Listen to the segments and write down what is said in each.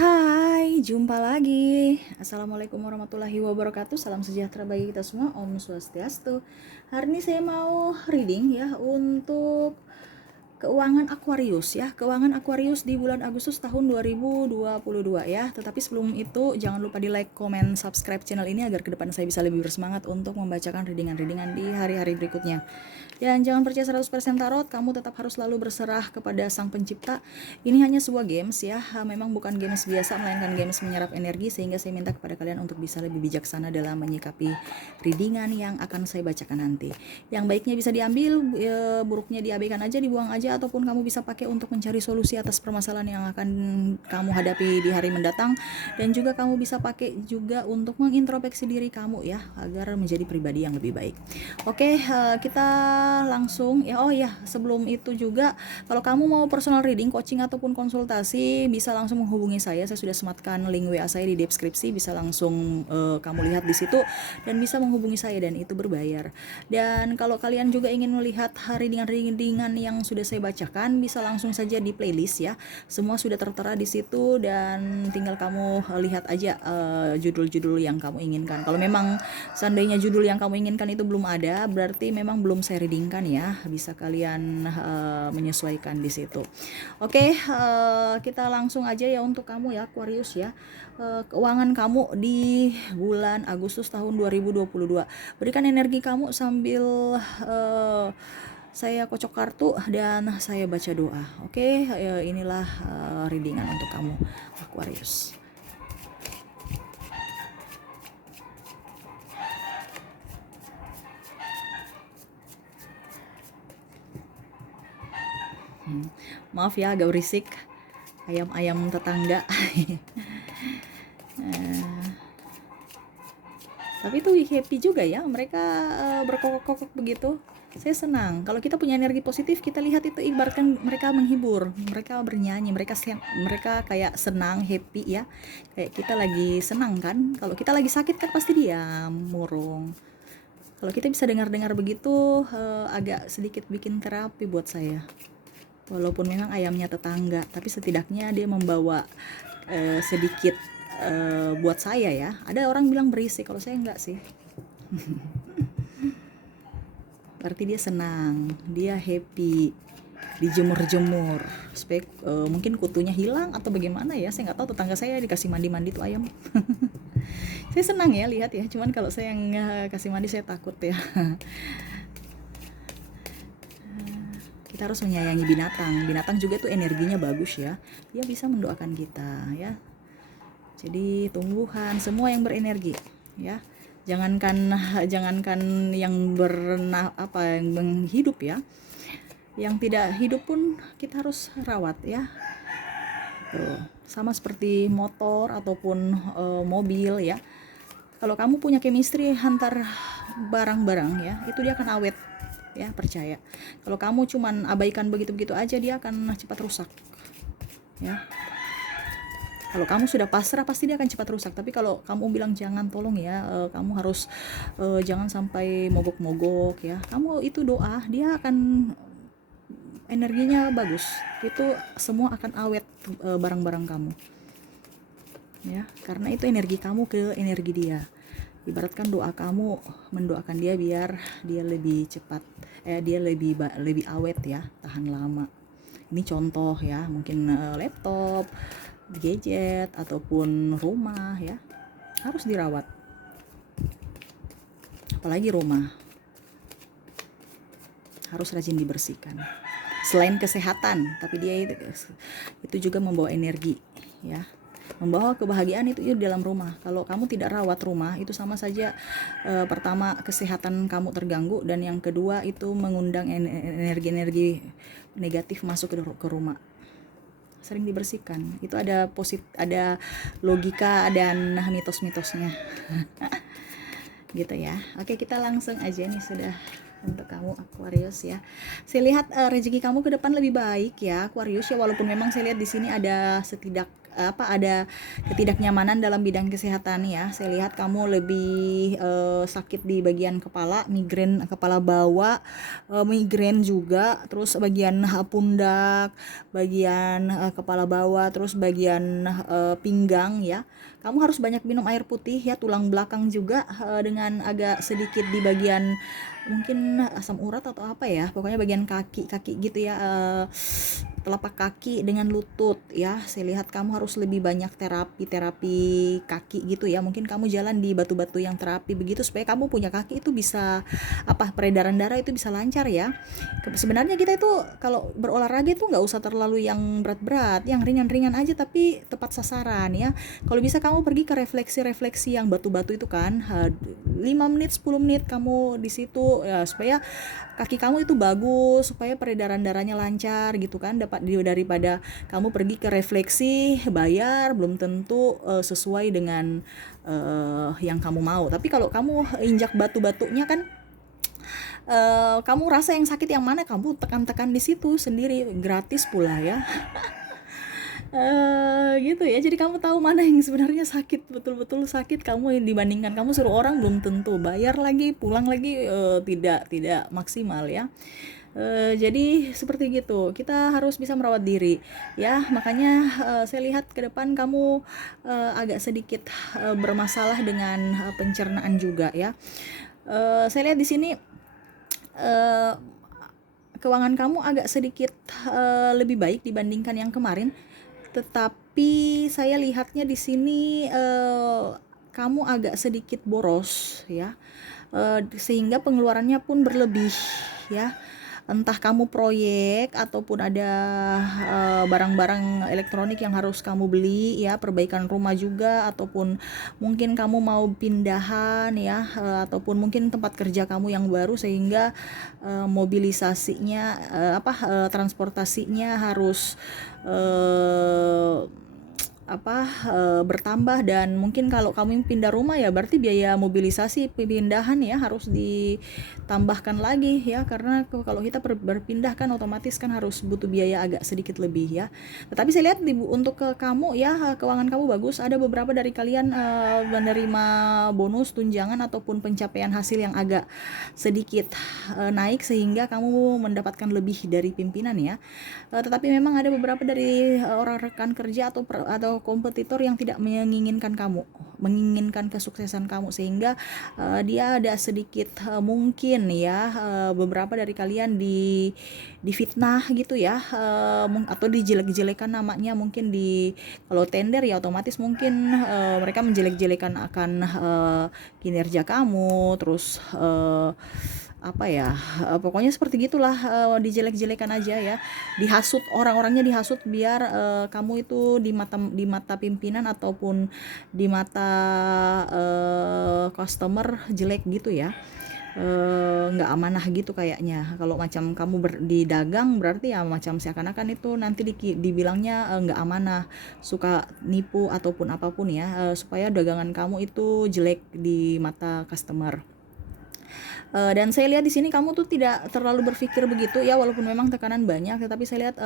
Hai, jumpa lagi. Assalamualaikum warahmatullahi wabarakatuh. Salam sejahtera bagi kita semua. Om Swastiastu. Hari ini saya mau reading ya untuk keuangan Aquarius ya. Keuangan Aquarius di bulan Agustus tahun 2022 ya. Tetapi sebelum itu jangan lupa di like, comment, subscribe channel ini agar ke depan saya bisa lebih bersemangat untuk membacakan readingan-readingan di hari-hari berikutnya. Dan jangan percaya 100% tarot, kamu tetap harus selalu berserah kepada Sang Pencipta. Ini hanya sebuah games ya, memang bukan games biasa, melainkan games menyerap energi, sehingga saya minta kepada kalian untuk bisa lebih bijaksana dalam menyikapi readingan yang akan saya bacakan nanti. Yang baiknya bisa diambil, buruknya diabaikan aja, dibuang aja, ataupun kamu bisa pakai untuk mencari solusi atas permasalahan yang akan kamu hadapi di hari mendatang. Dan juga kamu bisa pakai juga untuk mengintrospeksi diri kamu ya, agar menjadi pribadi yang lebih baik. Oke, kita langsung ya. Oh ya, sebelum itu juga kalau kamu mau personal reading, coaching ataupun konsultasi, bisa langsung menghubungi saya. Saya sudah sematkan link WA saya di deskripsi, bisa langsung kamu lihat di situ dan bisa menghubungi saya, dan itu berbayar. Dan kalau kalian juga ingin melihat readingan-readingan yang sudah saya bacakan, bisa langsung saja di playlist ya. Semua sudah tertera di situ dan tinggal kamu lihat aja judul-judul yang kamu inginkan. Kalau memang seandainya judul yang kamu inginkan itu belum ada, berarti memang belum saya readingkan ya. Bisa kalian menyesuaikan di situ. Oke, kita langsung aja ya untuk kamu ya Aquarius ya. Keuangan kamu di bulan Agustus tahun 2022. Berikan energi kamu sambil saya kocok kartu dan saya baca doa. Oke, inilah readingan untuk kamu Aquarius. Maaf ya agak berisik, ayam-ayam tetangga. Tapi itu happy juga ya, mereka berkokok-kokok begitu. Saya senang. Kalau kita punya energi positif, kita lihat itu ibaratkan mereka menghibur, mereka bernyanyi, mereka kayak senang, happy ya. Kayak kita lagi senang kan. Kalau kita lagi sakit kan pasti diam, murung. Kalau kita bisa dengar-dengar begitu, agak sedikit bikin terapi buat saya. Walaupun memang ayamnya tetangga, tapi setidaknya dia membawa sedikit buat saya ya. Ada orang bilang berisik, kalau saya enggak sih. Berarti dia senang, dia happy, dijemur-jemur supaya mungkin kutunya hilang atau bagaimana ya, saya nggak tahu. Tetangga saya dikasih mandi-mandi tuh ayam. Saya senang ya lihat ya, cuman kalau saya yang kasih mandi saya takut ya. Kita harus menyayangi binatang juga tuh energinya bagus ya, dia bisa mendoakan kita ya. Jadi tumbuhan semua yang berenergi ya, jangankan yang yang menghidup ya, yang tidak hidup pun kita harus rawat ya. Tuh, sama seperti motor ataupun mobil ya. Kalau kamu punya chemistry antar barang-barang ya, itu dia akan awet ya, percaya. Kalau kamu cuman abaikan begitu-begitu aja, dia akan cepat rusak ya. Kalau kamu sudah pasrah, pasti dia akan cepat rusak. Tapi kalau kamu bilang jangan, tolong ya, kamu harus jangan sampai mogok-mogok ya. Kamu itu doa, dia akan energinya bagus. Itu semua akan awet barang-barang kamu. Ya, karena itu energi kamu ke energi dia. Ibaratkan doa kamu mendoakan dia biar dia lebih cepat, dia lebih awet ya, tahan lama. Ini contoh ya, mungkin laptop, gadget ataupun rumah ya, harus dirawat. Apalagi rumah harus rajin dibersihkan. Selain kesehatan, tapi dia itu juga membawa energi ya, membawa kebahagiaan itu di dalam rumah. Kalau kamu tidak rawat rumah, itu sama saja pertama kesehatan kamu terganggu, dan yang kedua itu mengundang energi-energi negatif masuk ke rumah. Sering dibersihkan, itu ada logika dan mitos-mitosnya. Gitu ya. Oke, kita langsung aja nih, sudah untuk kamu Aquarius ya. Saya lihat rezeki kamu ke depan lebih baik ya Aquarius ya, walaupun memang saya lihat di sini ada ada ketidaknyamanan dalam bidang kesehatan ya. Saya lihat kamu lebih sakit di bagian kepala, migrain kepala bawah, migrain juga, terus bagian pundak, bagian kepala bawah, terus bagian pinggang ya. Kamu harus banyak minum air putih ya, tulang belakang juga dengan agak sedikit di bagian mungkin asam urat atau apa ya, pokoknya bagian kaki gitu ya, telapak kaki dengan lutut ya. Saya lihat kamu harus lebih banyak terapi kaki gitu ya. Mungkin kamu jalan di batu-batu yang terapi begitu supaya kamu punya kaki itu bisa peredaran darah itu bisa lancar ya. Sebenarnya kita itu kalau berolahraga itu nggak usah terlalu yang berat-berat, yang ringan-ringan aja tapi tepat sasaran ya. Kalau bisa kamu pergi ke refleksi yang batu-batu itu kan, 5 menit 10 menit kamu di situ ya, supaya kaki kamu itu bagus, supaya peredaran darahnya lancar gitu kan. Daripada kamu pergi ke refleksi bayar belum tentu sesuai dengan yang kamu mau. Tapi kalau kamu injak batu-batunya kan, kamu rasa yang sakit yang mana, kamu tekan-tekan di situ sendiri, gratis pula ya. Gitu ya, jadi kamu tahu mana yang sebenarnya sakit, betul-betul sakit kamu, yang dibandingkan kamu suruh orang belum tentu bayar lagi pulang lagi, tidak maksimal ya. Jadi seperti gitu, kita harus bisa merawat diri ya. Makanya saya lihat ke depan kamu agak sedikit bermasalah dengan pencernaan juga ya. Saya lihat di sini uh, keuangan kamu agak sedikit lebih baik dibandingkan yang kemarin, tetapi saya lihatnya di sini kamu agak sedikit boros ya, sehingga pengeluarannya pun berlebih ya. Entah kamu proyek ataupun ada barang-barang elektronik yang harus kamu beli ya, perbaikan rumah juga, ataupun mungkin kamu mau pindahan ya, ataupun mungkin tempat kerja kamu yang baru, sehingga mobilisasinya transportasinya harus bertambah. Dan mungkin kalau kamu pindah rumah ya berarti biaya mobilisasi pindahan ya harus ditambahkan lagi ya, karena kalau kita berpindah kan otomatis kan harus butuh biaya agak sedikit lebih ya. Tetapi saya lihat untuk kamu ya, keuangan kamu bagus. Ada beberapa dari kalian menerima bonus, tunjangan ataupun pencapaian hasil yang agak sedikit naik, sehingga kamu mendapatkan lebih dari pimpinan ya. Tetapi memang ada beberapa dari orang rekan kerja atau kompetitor yang tidak menginginkan kesuksesan kamu, sehingga dia ada sedikit mungkin ya, beberapa dari kalian difitnah gitu ya, atau dijelek-jelekan namanya. Mungkin kalau tender ya otomatis mungkin mereka menjelek-jelekan akan kinerja kamu, terus pokoknya seperti gitulah, dijelek-jelekan aja ya, dihasut, orang-orangnya dihasut biar kamu itu di mata pimpinan ataupun di mata customer jelek gitu ya. Nggak amanah gitu kayaknya. Kalau macam kamu di dagang berarti ya macam seakan-akan itu nanti dibilangnya nggak amanah, suka nipu ataupun apapun ya, supaya dagangan kamu itu jelek di mata customer. Dan saya lihat di sini kamu tuh tidak terlalu berpikir begitu ya, walaupun memang tekanan banyak, tetapi saya lihat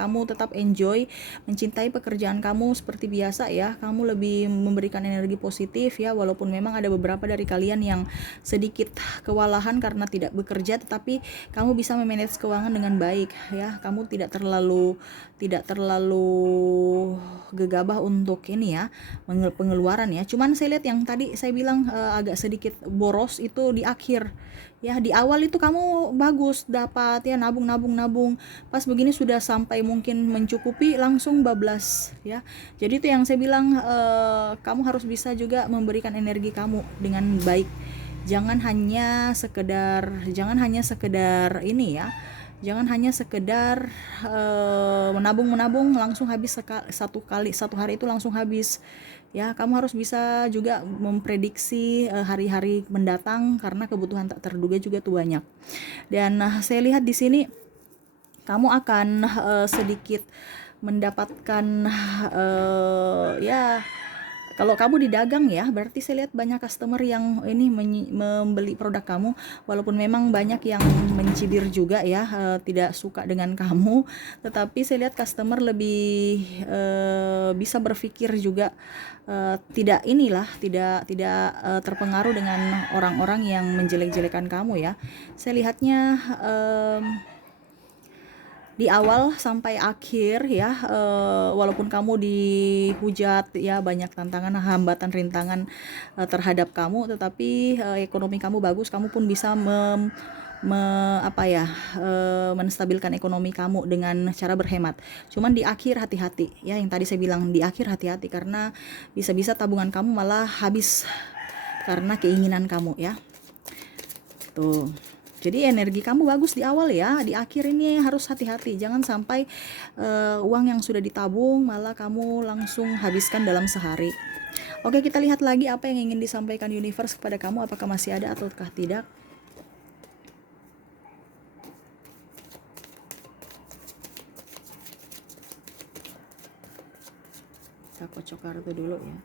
kamu tetap enjoy, mencintai pekerjaan kamu seperti biasa ya. Kamu lebih memberikan energi positif ya, walaupun memang ada beberapa dari kalian yang sedikit kewalahan karena tidak bekerja, tetapi kamu bisa memanage keuangan dengan baik ya. Kamu tidak terlalu gegabah untuk ini ya, pengeluaran ya. Cuman saya lihat yang tadi saya bilang agak sedikit boros itu di akhir ya. Di awal itu kamu bagus dapat ya, nabung, pas begini sudah sampai mungkin mencukupi langsung bablas ya. Jadi itu yang saya bilang, kamu harus bisa juga memberikan energi kamu dengan baik. Jangan hanya sekedar ini ya, jangan hanya sekedar menabung langsung habis satu hari itu langsung habis ya. Kamu harus bisa juga memprediksi hari-hari mendatang, karena kebutuhan tak terduga juga tuh banyak. Dan saya lihat di sini kamu akan sedikit mendapatkan Kalau kamu di dagang ya, berarti saya lihat banyak customer yang ini membeli produk kamu, walaupun memang banyak yang mencibir juga ya, tidak suka dengan kamu, tetapi saya lihat customer lebih bisa berpikir juga, tidak inilah, tidak terpengaruh dengan orang-orang yang menjelek-jelekan kamu ya. Saya lihatnya di awal sampai akhir ya, walaupun kamu dihujat ya, banyak tantangan, hambatan, rintangan terhadap kamu, tetapi ekonomi kamu bagus, kamu pun bisa menstabilkan ekonomi kamu dengan cara berhemat. Cuman di akhir hati-hati ya, yang tadi saya bilang, di akhir hati-hati, karena bisa-bisa tabungan kamu malah habis karena keinginan kamu ya. Tuh. Jadi energi kamu bagus di awal ya, di akhir ini harus hati-hati. Jangan sampai uang yang sudah ditabung malah kamu langsung habiskan dalam sehari. Oke, kita lihat lagi apa yang ingin disampaikan universe kepada kamu, apakah masih ada ataukah tidak. Kita kocok kartu dulu ya.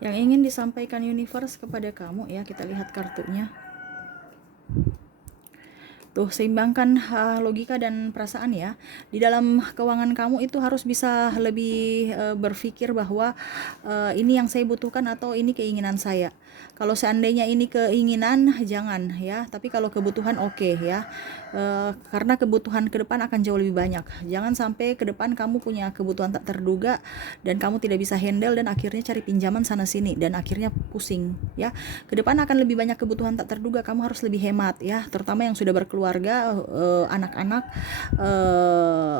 Yang ingin disampaikan universe kepada kamu ya, kita lihat kartunya. Tuh, seimbangkan logika dan perasaan ya. Di dalam keuangan kamu itu harus bisa lebih berpikir bahwa ini yang saya butuhkan atau ini keinginan saya. Kalau seandainya ini keinginan, jangan ya. Tapi kalau kebutuhan, oke ya. Karena kebutuhan ke depan akan jauh lebih banyak. Jangan sampai ke depan kamu punya kebutuhan tak terduga dan kamu tidak bisa handle dan akhirnya cari pinjaman sana sini dan akhirnya pusing ya. Ke depan akan lebih banyak kebutuhan tak terduga, kamu harus lebih hemat ya, terutama yang sudah berkeluarga, anak-anak,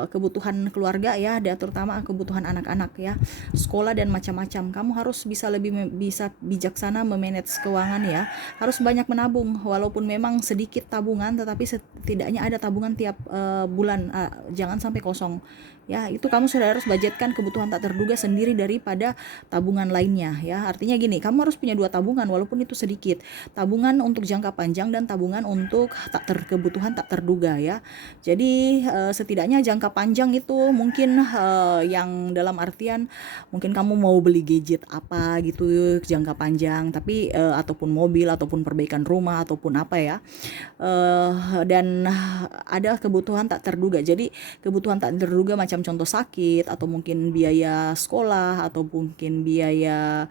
kebutuhan keluarga ya, dan terutama kebutuhan anak-anak ya, sekolah dan macam-macam. Kamu harus bisa bisa bijaksana memanage keuangan ya. Harus banyak menabung, walaupun memang sedikit tabungan, tetapi setidaknya ada tabungan tiap bulan. Jangan sampai kosong ya. Itu kamu sudah harus budgetkan kebutuhan tak terduga sendiri daripada tabungan lainnya ya. Artinya gini, kamu harus punya 2 tabungan walaupun itu sedikit. Tabungan untuk jangka panjang dan tabungan untuk kebutuhan tak terduga ya. Jadi setidaknya jangka panjang itu mungkin yang dalam artian mungkin kamu mau beli gadget apa gitu jangka panjang, tapi ataupun mobil ataupun perbaikan rumah ataupun apa ya. Dan ada kebutuhan tak terduga. Jadi kebutuhan tak terduga macam contoh sakit atau mungkin biaya sekolah atau mungkin biaya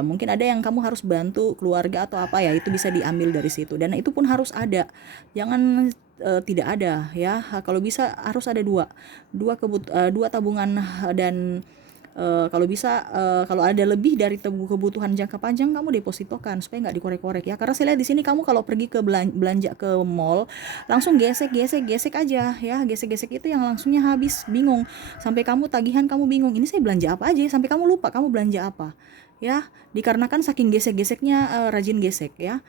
mungkin ada yang kamu harus bantu keluarga atau apa ya, itu bisa diambil dari situ dan itu pun harus ada. Jangan tidak ada ya. Kalau bisa harus ada dua tabungan dan kalau bisa kalau ada lebih dari kebutuhan jangka panjang, kamu depositokan supaya nggak dikorek-korek ya. Karena saya lihat di sini kamu kalau pergi ke belanja ke mall langsung gesek aja ya. Gesek itu yang langsungnya habis, bingung, sampai kamu tagihan kamu bingung, ini saya belanja apa aja, sampai kamu lupa kamu belanja apa ya, dikarenakan saking gesek-geseknya, rajin gesek ya.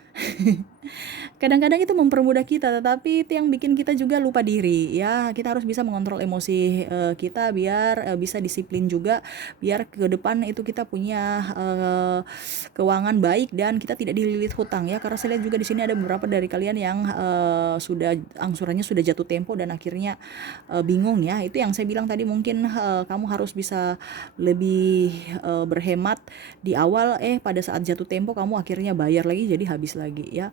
Kadang-kadang itu mempermudah kita, tetapi itu yang bikin kita juga lupa diri ya. Kita harus bisa mengontrol emosi kita biar bisa disiplin juga, biar ke depan itu kita punya keuangan baik dan kita tidak dililit hutang ya. Karena saya lihat juga di sini ada beberapa dari kalian yang sudah angsurannya sudah jatuh tempo dan akhirnya bingung ya. Itu yang saya bilang tadi, mungkin kamu harus bisa lebih berhemat di awal, pada saat jatuh tempo kamu akhirnya bayar lagi jadi habis lagi ya.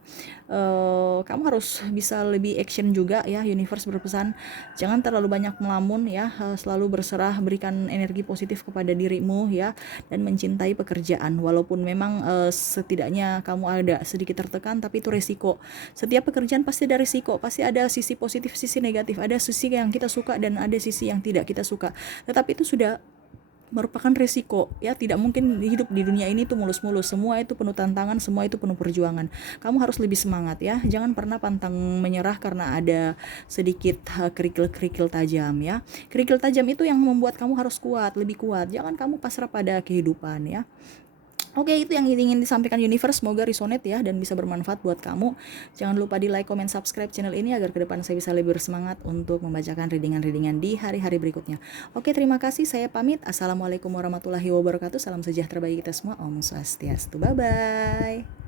Kamu harus bisa lebih action juga ya. Universe berpesan jangan terlalu banyak melamun ya, selalu berserah, berikan energi positif kepada dirimu ya, dan mencintai pekerjaan walaupun memang setidaknya kamu ada sedikit tertekan, tapi itu resiko. Setiap pekerjaan pasti ada resiko, pasti ada sisi positif, sisi negatif, ada sisi yang kita suka dan ada sisi yang tidak kita suka, tetapi itu sudah merupakan resiko ya. Tidak mungkin hidup di dunia ini tuh mulus-mulus, semua itu penuh tantangan, semua itu penuh perjuangan. Kamu harus lebih semangat ya, jangan pernah pantang menyerah karena ada sedikit kerikil-kerikil tajam ya. Kerikil tajam itu yang membuat kamu harus kuat, lebih kuat. Jangan kamu pasrah pada kehidupan ya. Oke, itu yang ingin disampaikan universe, semoga resonate ya dan bisa bermanfaat buat kamu. Jangan lupa di like, comment, subscribe channel ini agar ke depan saya bisa lebih bersemangat untuk membacakan readingan-readingan di hari-hari berikutnya. Oke, terima kasih, saya pamit. Assalamualaikum warahmatullahi wabarakatuh. Salam sejahtera bagi kita semua. Om Swastiastu. Bye-bye.